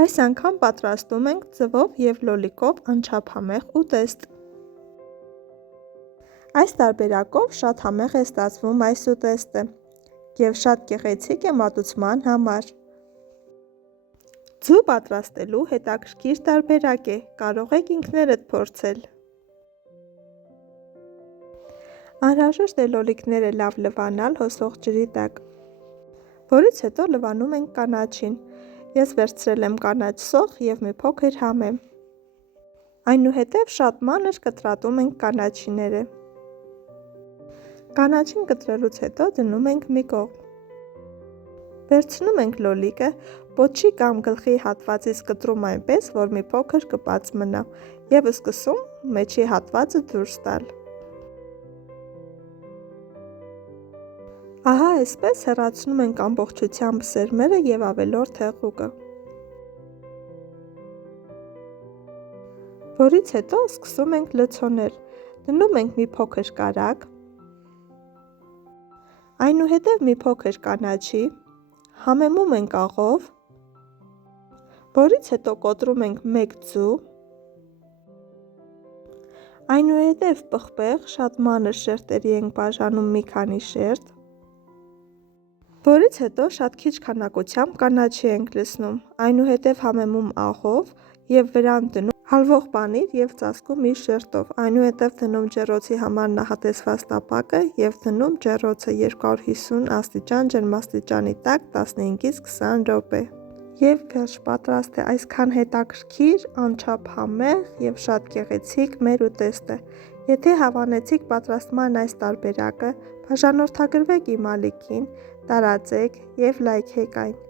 Այս անգամ պատրաստում ենք ձվով և լոլիկով անչափահեղ ուտեստ։ Այս տարբերակով շատ համեղ է ստացվում այս ուտեստը և շատ գեղեցիկ է մատուցման համար։ Ձու պատրաստելու հետաքրքիր տարբերակ է, կարող եք ինքներդ փորձել։ Անհրաժեշտ է լոլիկները լավ լվանալ հոսող ջրի տակ, որից հետո լվանում ենք կանաչին։ Ես վերցրել եմ կանաչ սոխ և մի փոքր համե։ Այնուհետև շատ մանր կտրատում ենք կանաչիները։ Կանաչին կտրելուց հետո դնում ենք մի կողմ։ Վերցնում ենք լոլիկը, պոչի կամ գլխի հատվածից կտրում այնպես, որ մի փոքր կպած մնա և սկսում մեջի հատվածը դուրս տալ։ Ահա այսպես հեռացնում ենք ամբողջությամբ սերմերը և ավելորդ հեղուկը, որից հետո սկսում ենք լցոնել։ Դնում ենք մի փոքր կարագ, այնուհետև մի փոքր կանաչի, համեմում ենք աղով, որից հետո կոտրում ենք մեկ ձու, այնուհետև պղպեղ, շատ մանր շերտերի ենք բաժանում մի քանի շերտ, որից հետո շատ քիչ քանակությամբ կանաչի ենք լցնում, այնուհետև համեմում աղով և վրան դնում հալվող պանիր և ծածկում իր շերտով, այնուհետև դնում ջեռոցի համար նախատեսված տապակը և դնում ջեռոցը 250 աստիճան ջերմաստիճանի տակ 15-ից 20 րոպե։ Եվ վերջ, պատրաստ է այսքան հետաքրքիր, անչափահեղ և շատ գեղեցիկ մեր ուտեստը։ Եթե հավանեցիք պատրաստման այս տարբերակը, բաժանորդագրվեք իմ ալիքին, տարածեք և լայքեք այն։